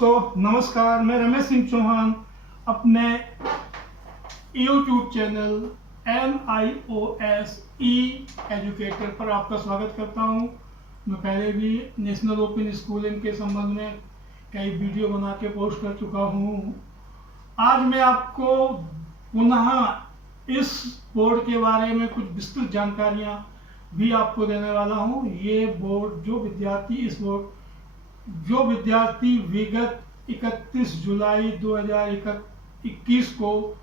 दोस्तों नमस्कार, मैं रमेश सिंह चौहान अपने YouTube चैनल NIOS एजुकेटर पर आपका स्वागत करता हूं। मैं पहले भी नेशनल ओपन स्कूलिंग के संबंध में कई वीडियो बना के पोस्ट कर चुका हूं। आज मैं आपको पुनः इस बोर्ड के बारे में कुछ विस्तृत जानकारियां भी आपको देने वाला हूं। ये बोर्ड जो विद्यार्थी विगत 31 जुलाई 2021 को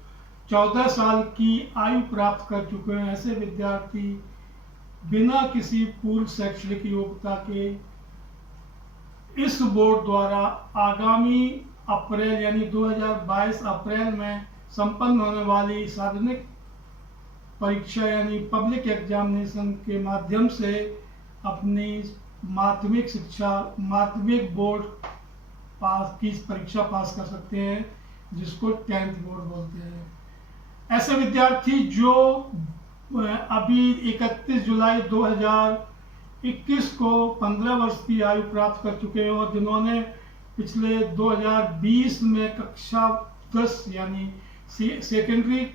14 साल की आयु प्राप्त कर चुके हैं, ऐसे विद्यार्थी बिना किसी पूर्व शैक्षणिक योग्यता के इस बोर्ड द्वारा आगामी अप्रैल यानी 2022 अप्रैल में संपन्न होने वाली सार्वजनिक परीक्षा यानी पब्लिक एग्जामिनेशन के माध्यम से अपनी माध्यमिक बोर्ड की परीक्षा पास कर सकते हैं, जिसको 10th बोर्ड बोलते हैं। ऐसे विद्यार्थी जो अभी 31 जुलाई 2021 को 15 वर्ष की आयु प्राप्त कर चुके हैं और जिन्होंने पिछले 2020 में कक्षा 10 यानी सेकेंडरी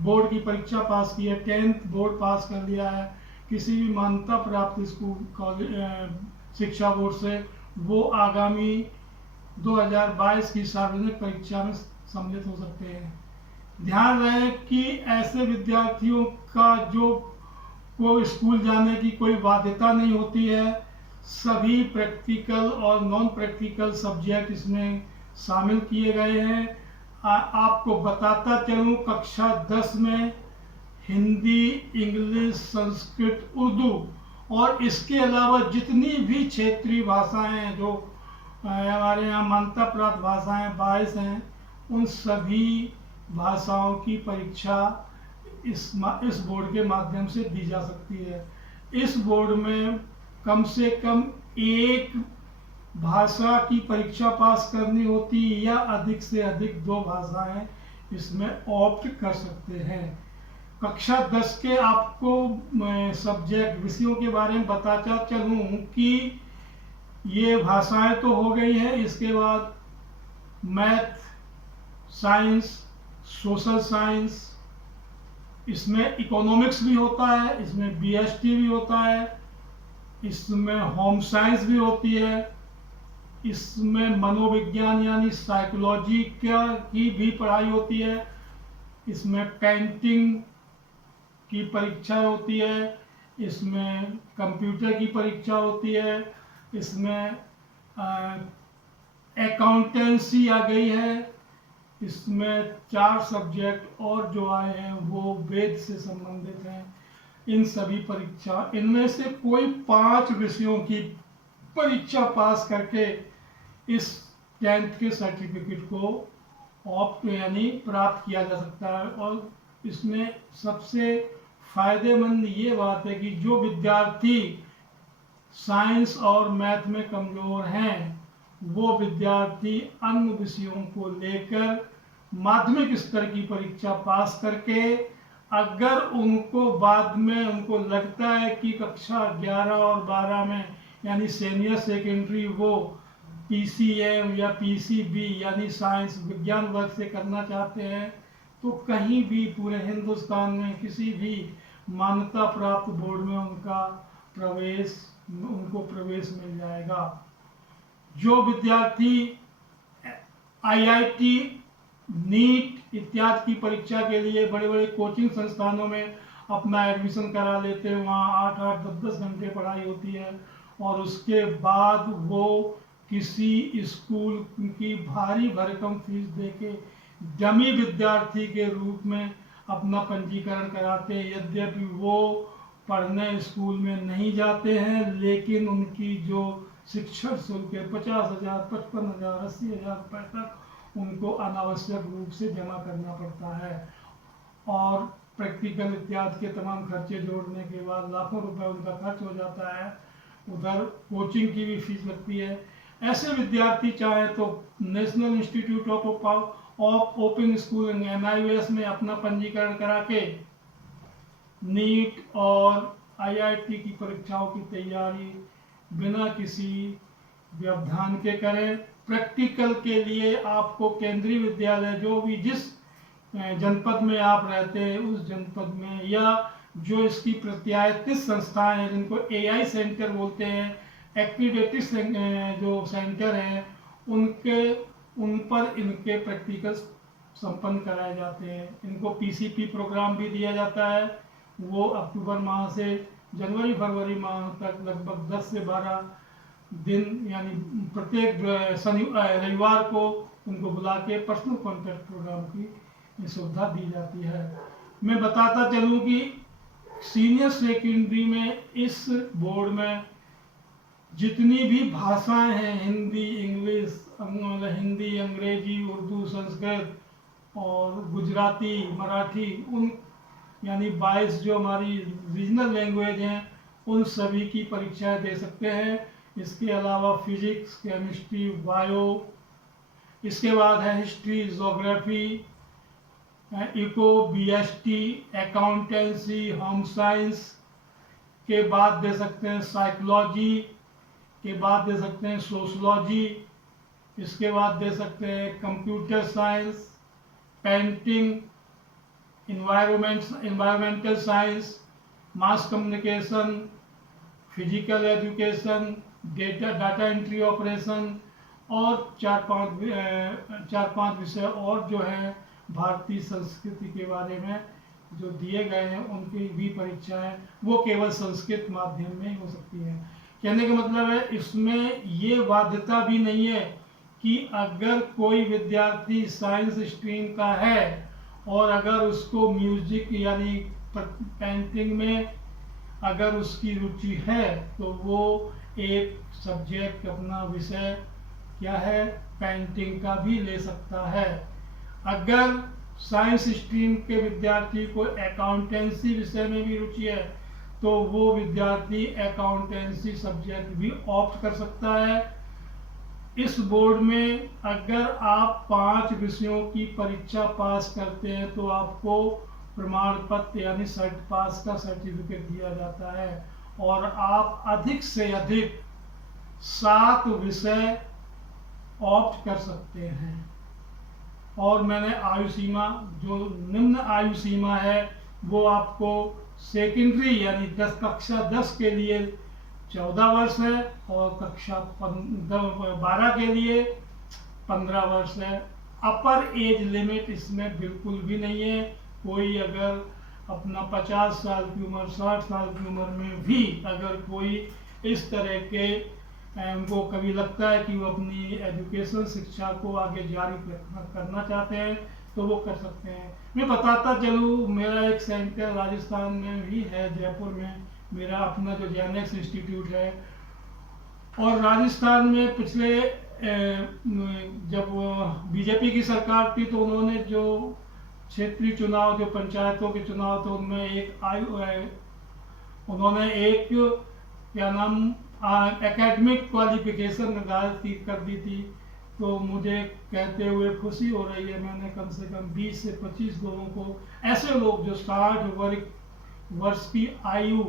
बोर्ड की परीक्षा पास की है, 10th बोर्ड पास कर लिया है किसी भी मान्यता प्राप्त स्कूल कॉलेज शिक्षा बोर्ड से, वो आगामी 2022 की सार्वजनिक परीक्षा में सम्मिलित हो सकते हैं। ध्यान रहे कि ऐसे विद्यार्थियों का को स्कूल जाने की कोई बाध्यता नहीं होती है। सभी प्रैक्टिकल और नॉन प्रैक्टिकल सब्जेक्ट इसमें शामिल किए गए हैं। आपको बताता चलूँ, कक्षा 10 में हिंदी, इंग्लिश, संस्कृत, उर्दू और इसके अलावा जितनी भी क्षेत्रीय भाषाएं हैं जो हमारे यहाँ मान्यता प्राप्त भाषाएं 22 हैं, उन सभी भाषाओं की परीक्षा इस बोर्ड के माध्यम से दी जा सकती है। इस बोर्ड में कम से कम एक भाषा की परीक्षा पास करनी होती है या अधिक से अधिक 2 भाषाएं इसमें ऑप्ट कर सकते हैं। कक्षा 10 के आपको सब्जेक्ट विषयों के बारे में बताता चलूँ कि ये भाषाएं तो हो गई हैं, इसके बाद मैथ, साइंस, सोशल साइंस, इसमें इकोनॉमिक्स भी होता है, इसमें BST भी होता है, इसमें होम साइंस भी होती है, इसमें मनोविज्ञान यानी साइकोलॉजी की भी पढ़ाई होती है, इसमें पेंटिंग की परीक्षा होती है, इसमें कंप्यूटर की परीक्षा होती है, इसमें अकाउंटेंसी आ गई है, इसमें 4 सब्जेक्ट और जो आए हैं वो वेद से संबंधित हैं। इन सभी परीक्षा इनमें से कोई 5 विषयों की परीक्षा पास करके इस 10th के सर्टिफिकेट को ऑप्ट यानी प्राप्त किया जा सकता है। और इसमें सबसे फायदेमंद ये बात है कि जो विद्यार्थी साइंस और मैथ में कमजोर हैं, वो विद्यार्थी अन्य विषयों को लेकर माध्यमिक स्तर की परीक्षा पास करके, अगर उनको बाद में उनको लगता है कि कक्षा 11 और 12 में यानी सीनियर सेकेंडरी वो PCM या PCB यानी साइंस विज्ञान वर्ग से करना चाहते हैं, तो कहीं भी पूरे हिंदुस्तान में किसी भी मान्यता प्राप्त बोर्ड में उनको प्रवेश मिल जाएगा। जो विद्यार्थी IIT, नीट इत्यादि की परीक्षा के लिए बड़े बड़े कोचिंग संस्थानों में अपना एडमिशन करा लेते हैं, वहाँ 8-8, 10-10 घंटे पढ़ाई होती है और उसके बाद वो किसी स्कूल की भारी भरकम फीस देके डमी विद्यार्थी के रूप में अपना पंजीकरण कराते हैं। यद्यपि वो पढ़ने स्कूल में नहीं जाते हैं, लेकिन उनकी जो शिक्षण शुल्क है 50,000, 55,000, 80,000 रुपये तक उनको अनावश्यक रूप से जमा करना पड़ता है और प्रैक्टिकल इत्यादि के तमाम खर्चे जोड़ने के बाद लाखों रुपए उनका खर्च हो जाता है। उधर कोचिंग की भी फीस लगती है। ऐसे विद्यार्थी चाहे तो national institute of open schooling NIOS में अपना पंजीकरण करा के नीट और IIT की परीक्षाओं की तैयारी बिना किसी व्यवधान के करें, प्रैक्टिकल के लिए आपको केंद्रीय विद्यालय जो भी जिस जनपद में आप रहते हैं उस जनपद में, या जो इसकी प्रत्यायित संस्थाएं हैं जिनको एआई सेंटर बोलते हैं, एक्रीडेटेड जो सेंटर हैं, उन पर इनके प्रैक्टिकल संपन्न कराए जाते हैं। इनको पीसीपी प्रोग्राम भी दिया जाता है। वो अक्टूबर माह से जनवरी फरवरी माह तक लगभग 10 से 12 दिन यानी प्रत्येक रविवार को उनको बुला के पर्सनल कॉन्टैक्ट प्रोग्राम की सुविधा दी जाती है। मैं बताता चलूँ कि सीनियर सेकेंडरी में इस बोर्ड में जितनी भी भाषाएं हैं, हिंदी, इंग्लिश, हिंदी, अंग्रेजी, उर्दू, संस्कृत और गुजराती, मराठी, उन यानी 22 जो हमारी रीजनल लैंग्वेज हैं उन सभी की परीक्षाएं दे सकते हैं। इसके अलावा फिजिक्स, केमिस्ट्री, बायो, इसके बाद है history, geography, eco, BST, accountancy, home science के बाद दे सकते हैं साइकोलॉजी, के बाद दे सकते हैं सोशलॉजी, इसके बाद दे सकते हैं computer science, painting, environmental science, mass communication, physical education, data entry operation और चार पांच विषय और जो है भारतीय संस्कृति के बारे में जो दिए गए हैं उनकी भी परीक्षाएं वो केवल संस्कृत माध्यम में ही हो सकती है। कहने का मतलब है इसमें ये बाध्यता भी नहीं है कि अगर कोई विद्यार्थी साइंस स्ट्रीम का है और अगर उसको म्यूजिक यानी पेंटिंग में अगर उसकी रुचि है तो वो एक सब्जेक्ट अपना विषय क्या है पेंटिंग का भी ले सकता है। अगर साइंस स्ट्रीम के विद्यार्थी को अकाउंटेंसी विषय में भी रुचि है तो वो विद्यार्थी अकाउंटेंसी सब्जेक्ट भी ऑप्ट कर सकता है। इस बोर्ड में अगर आप 5 विषयों की परीक्षा पास करते हैं तो आपको प्रमाण पत्र यानी पास का सर्टिफिकेट दिया जाता है और आप अधिक से अधिक 7 विषय ऑप्ट कर सकते हैं। और मैंने आयु सीमा जो निम्न आयु सीमा है वो आपको सेकेंडरी यानी कक्षा 10 के लिए 14 वर्ष है और कक्षा 12 के लिए 15 वर्ष है। अपर एज लिमिट इसमें बिल्कुल भी नहीं है। कोई अगर अपना 50 साल की उम्र 60 साल की उम्र में भी अगर कोई इस तरह के उनको कभी लगता है कि वो अपनी एजुकेशन शिक्षा को आगे जारी करना चाहते हैं तो वो कर सकते हैं। मैं बताता चलूँ मेरा एक सेंटर राजस्थान में भी है, जयपुर में मेरा अपना जो जेनेक्स इंस्टीट्यूट है। और राजस्थान में पिछले जब बीजेपी की सरकार थी तो उन्होंने जो क्षेत्रीय चुनाव जो पंचायतों के चुनाव थे उनमें उन्होंने एक क्या नाम एकेडमिक क्वालिफिकेशन निर्धारित कर दी थी। तो मुझे कहते हुए खुशी हो रही है मैंने कम से कम 20 से 25 लोगों को ऐसे लोग जो 60 वर्ष की आयु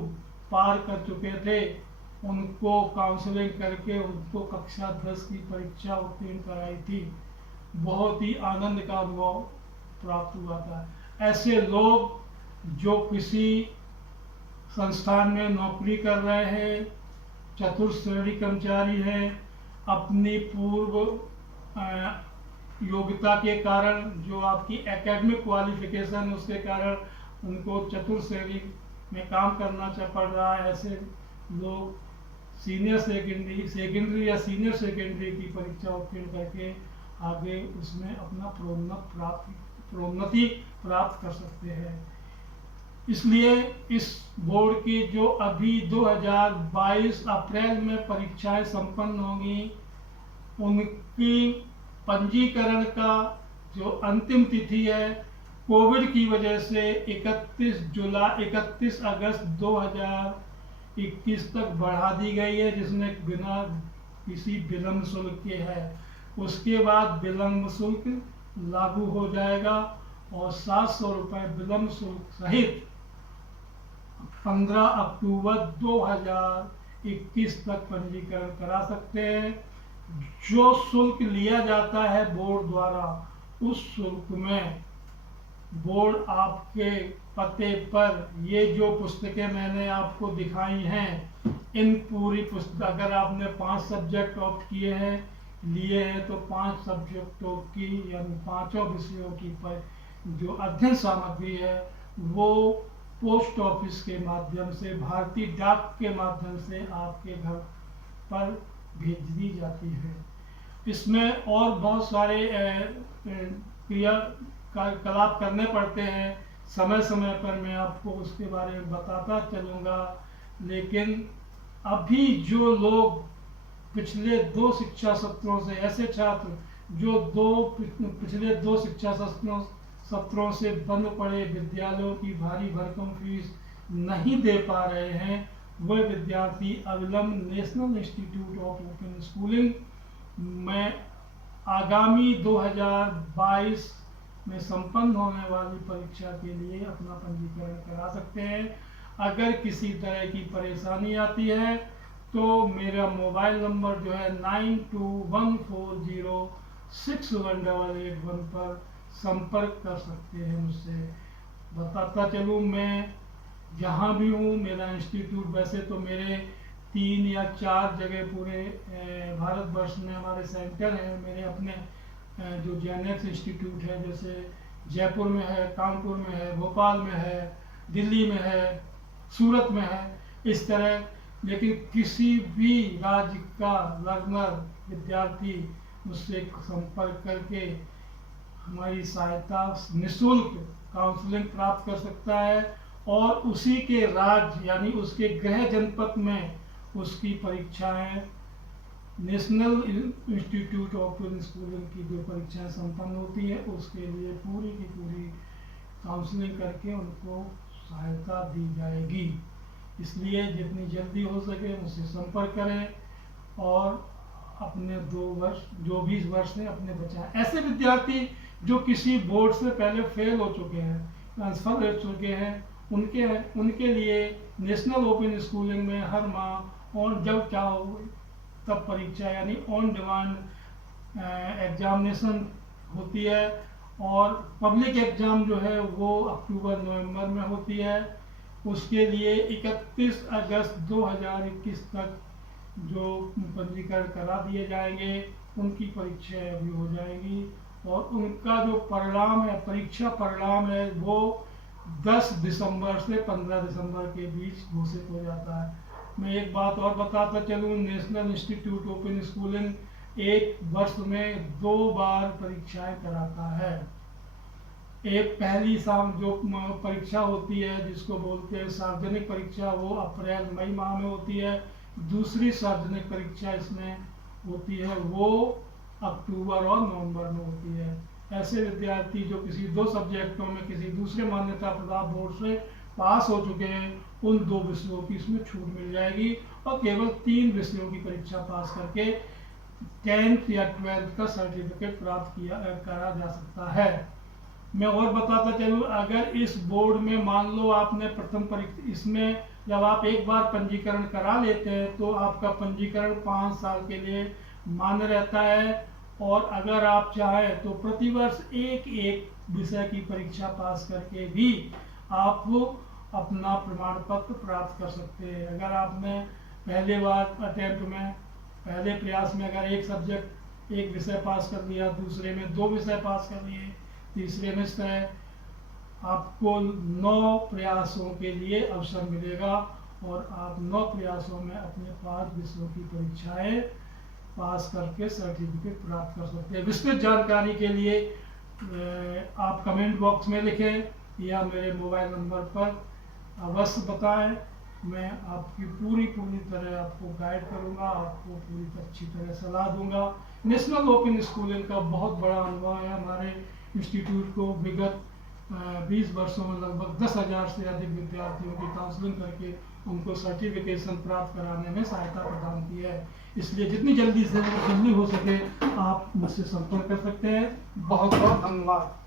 पार कर चुके थे उनको काउंसलिंग करके उनको कक्षा 10 की परीक्षा उत्तीर्ण कराई थी। बहुत ही आनंद का अनुभव प्राप्त हुआ था। ऐसे लोग जो किसी संस्थान में नौकरी कर रहे हैं, चतुर्थ श्रेणी कर्मचारी हैं, अपनी पूर्व योग्यता के कारण जो आपकी एकेडमिक क्वालिफिकेशन उसके कारण उनको चतुर्थ श्रेणी में काम करना पड़ रहा है, ऐसे लोग सीनियर सेकेंडरी या सीनियर सेकेंडरी की परीक्षा उत्तीर्ण करके आगे उसमें अपना प्रोन्नति प्राप्त कर सकते हैं। इसलिए इस बोर्ड की जो अभी 2022 अप्रैल में परीक्षाएं संपन्न होंगी उनकी पंजीकरण का जो अंतिम तिथि है कोविड की वजह से 31 अगस्त 2021 तक बढ़ा दी गई है, जिसमें बिना किसी विलम्ब शुल्क के है। उसके बाद विलम्ब शुल्क लागू हो जाएगा और 700 रुपये विलम्ब शुल्क सहित 15 अक्टूबर 2021 तक पंजीकरण करा सकते हैं। जो शुल्क लिया जाता है बोर्ड द्वारा, उस शुल्क में बोर्ड आपके पते पर ये जो पुस्तकें मैंने आपको दिखाई हैं, इन पूरी पुस्तक, अगर आपने 5 सब्जेक्ट ऑप्ट किए हैं, लिए हैं, तो 5 सब्जेक्टों की यानी 5 विषयों की पर जो अध्ययन सामग्री है वो पोस्ट ऑफिस के माध्यम से, भारतीय डाक के माध्यम से आपके घर पर भेज दी जाती है। इसमें और बहुत सारे क्रियाकलाप करने पड़ते हैं, समय समय पर मैं आपको उसके बारे में बताता चलूँगा। लेकिन अभी जो लोग पिछले 2 शिक्षा सत्रों से, ऐसे छात्र जो पिछले 2 शिक्षा सत्रों से बंद पड़े विद्यालयों की भारी भरकम फीस नहीं दे पा रहे हैं, वह विद्यार्थी अविलंब national institute of open schooling में आगामी 2022 में संपन्न होने वाली परीक्षा के लिए अपना पंजीकरण करा सकते हैं। अगर किसी तरह की परेशानी आती है तो मेरा मोबाइल नंबर जो है 9214061881 पर संपर्क कर सकते हैं मुझसे। बताता चलूँ, मैं जहाँ भी हूँ, मेरा इंस्टीट्यूट, वैसे तो मेरे 3 या 4 जगह पूरे भारतवर्ष में हमारे सेंटर हैं। मेरे अपने जो जेनेक्स इंस्टीट्यूट है, जैसे जयपुर में है, कानपुर में है, भोपाल में है, दिल्ली में है, सूरत में है, इस तरह। लेकिन किसी भी राज्य का लर्नर विद्यार्थी मुझसे संपर्क करके हमारी सहायता, निःशुल्क काउंसलिंग प्राप्त कर सकता है और उसी के राज्य यानी उसके गृह जनपद में उसकी परीक्षाएं, नेशनल इंस्टीट्यूट ऑफ स्कूलिंग की जो परीक्षाएं संपन्न होती है, उसके लिए पूरी की पूरी काउंसलिंग करके उनको सहायता दी जाएगी। इसलिए जितनी जल्दी हो सके मुझसे संपर्क करें और अपने 2 वर्ष, जो 20 वर्ष में अपने बचाएं। ऐसे विद्यार्थी जो किसी बोर्ड से पहले फेल हो चुके हैं, ट्रांसफर हो चुके हैं, उनके लिए नेशनल ओपन स्कूलिंग में हर माह और जब चाहो तब परीक्षा यानी ऑन डिमांड एग्जामिनेशन होती है। और पब्लिक एग्ज़ाम जो है वो अक्टूबर-नवंबर में होती है। उसके लिए 31 अगस्त 2021 तक जो पंजीकरण करा दिए जाएंगे, उनकी परीक्षाएं अभी हो जाएंगी और उनका जो परिणाम है, परीक्षा परिणाम है, वो 10 दिसंबर से 15 दिसंबर के बीच घोषित हो जाता है। मैं एक बात और बताता चलूँ, नेशनल इंस्टीट्यूट ओपन स्कूलिंग एक वर्ष में 2 बार परीक्षाएं कराता है। एक पहली जो परीक्षा होती है जिसको बोलते हैं सार्वजनिक परीक्षा, वो अप्रैल-मई माह में होती है। दूसरी सार्वजनिक परीक्षा इसमें होती है वो अक्टूबर और नवंबर में होती है। ऐसे विद्यार्थी जो किसी 2 सब्जेक्टों में किसी दूसरे मान्यता प्राप्त बोर्ड से पास हो चुके हैं, उन 2 विषयों की इसमें छूट मिल जाएगी और केवल 3 विषयों की परीक्षा पास करके 10th या 12th का सर्टिफिकेट प्राप्त करा जा सकता है। मैं और बताता चलूँ, अगर इस बोर्ड में मान लो आपने प्रथम परीक्षा, इसमें जब आप एक बार पंजीकरण करा लेते हैं तो आपका पंजीकरण 5 साल के लिए मान्य रहता है और अगर आप चाहें तो प्रतिवर्ष एक विषय की परीक्षा पास करके भी आप अपना प्रमाण पत्र प्राप्त कर सकते हैं। अगर आपने पहले बार अटेम्प्ट में, पहले प्रयास में अगर एक सब्जेक्ट, एक विषय पास कर लिया, दूसरे में 2 विषय पास कर लिए, तीसरे में इस तरह आपको 9 प्रयासों के लिए अवसर मिलेगा और आप 9 प्रयासों में अपने 5 विषयों की परीक्षाएं पास करके सर्टिफिकेट प्राप्त कर सकते हैं। विस्तृत जानकारी के लिए आप कमेंट बॉक्स में लिखें या मेरे मोबाइल नंबर पर अवश्य बताएं। मैं आपकी पूरी तरह आपको गाइड करूंगा, आपको पूरी अच्छी तरह सलाह दूंगा। नेशनल ओपन स्कूलिंग का बहुत बड़ा अनुभव है हमारे इंस्टीट्यूट को। विगत 20 वर्षों में लगभग 10,000 से अधिक विद्यार्थियों की काउंसलिंग करके उनको सर्टिफिकेशन प्राप्त कराने में सहायता प्रदान की है। इसलिए जितनी जल्दी से जल्दी हो सके आप मुझसे संपर्क कर सकते हैं। बहुत बहुत धन्यवाद।